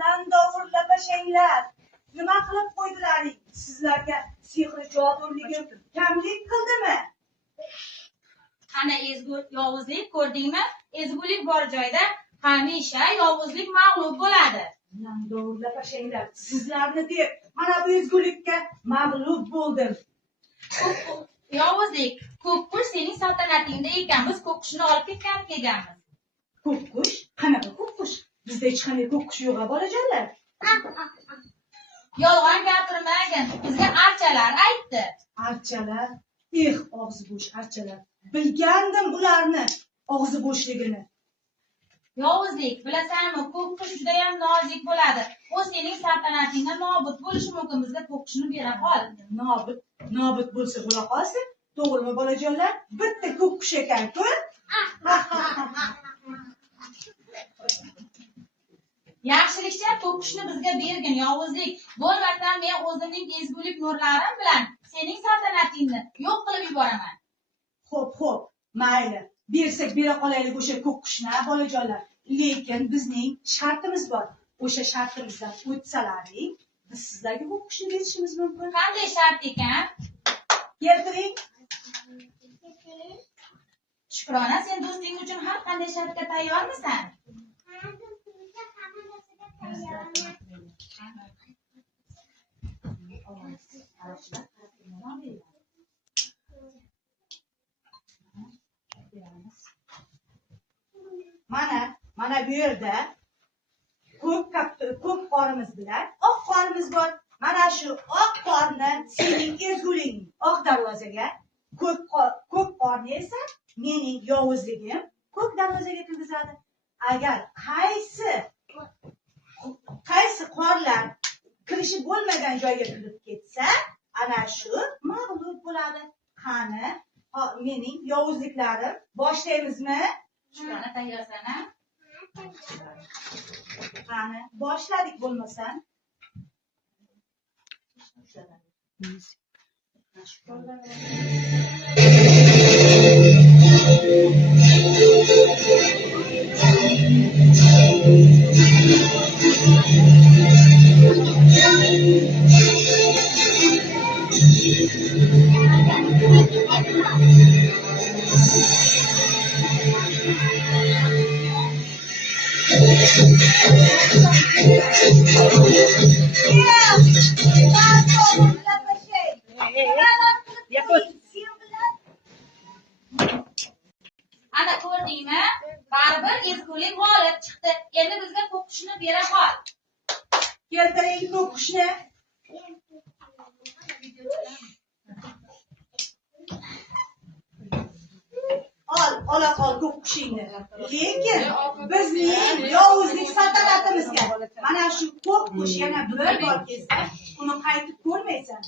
Landovurlabashanglar, nima qilib qo'ydilaring? Sizlarga sehri jodurligim kamlik qildimi? Ana yovuzlik ko'rdingmi? Ezgulik bor joyda hamisha yovuzlik mag'lub bo'ladi. Landovurlabashanglar, sizlarni deb mana bu ezgulikka mag'lub bo'ldim. Yovuzlik, ko'kqush sening saltanatingda ekan, biz ko'kqushni olib kelganmiz. Ko'kqush? Qanaqa ko'kqush? Bizda hech qanday ko'kqush yo'q, bolajonlar. Yolg'on gapirmagin, bizga archalar aytdi. Archalar? Og'zi bo'sh archalar. Bilgandim ularni og'zi bo'shligini. Yovuzlik, bilasanmi, ko'kqush juda ham nozik bo'ladi. U sening saltanatingda nobud bo'lishi mumkin. Bizga ko'kqushni bera qol. Nobud bo'lsa bo'la qolsin. To'g'rimi bolajonlar? Bitta ko'kqush ekan-ku. Yaxshilikcha ko'kqushni bizga bergin, yovuzlik. Bo'lmasa men o'zimning ezgulik nurlarim bilan sening saltanatingni yo'q qilib yuboraman. Xo'p, mayli. Bersak bera qolaylik o'sha ko'kqushni, bolajonlar. Lekin bizning shartimiz bor. O'sha shartimizdan o'tsalaring, biz sizlarga ko'kqushni berishimiz mumkin. Qanday shart ekan? Keltiring. Shukrona, sen do'sting uchun har qanday shartga tayyormisan? Mana bu yerda ko'k qorimiz bilan oq qorimiz bor. Mana shu oq qorni sening ezguliging oq darvozaga, ko'k qorni esa mening yovuzligim ko'k darvozaga kirgizadi. Agar qaysi qorlar kirishi bo'lmagan joyga kirib ketsa, ana shu mag'lub bo'ladi. Qani, mening yovuzliklarim boshlaymizmi? Shukrona, tayyorsan-a? Qani, boshladik bo'lmasa. Ana ko'rdingmi? Baribir ezgulik g'olib chiqdi. Endi bizga ko'kqushni bera qol. Keltiring ko'kqushni. Ola qol ko'kqushingni. Lekin bizning yovuzlik saltanatimizga mana shu ko'kqush yana bir bor kelsa, uni qaytib ko'rmaysan.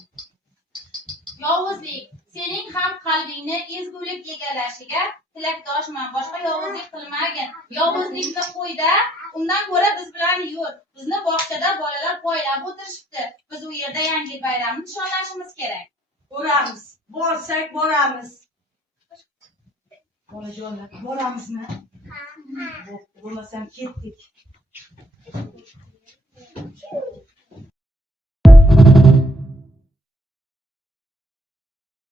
Yovuzlik, sening ham qalbingni ezgulik egallashiga tilakdoshman. Boshqa yovuzlik qilmagin. Yovuzlikni qo'yda, undan ko'ra biz bilan yur. Bizni bog'chada bolalar poylab o'tirishibdi. Biz u yerda yangi bayramni nishonlashimiz kerak. Boramiz. Borsak boramiz. Bolajonlar, boramizmi? Bo'lmasam ketdik.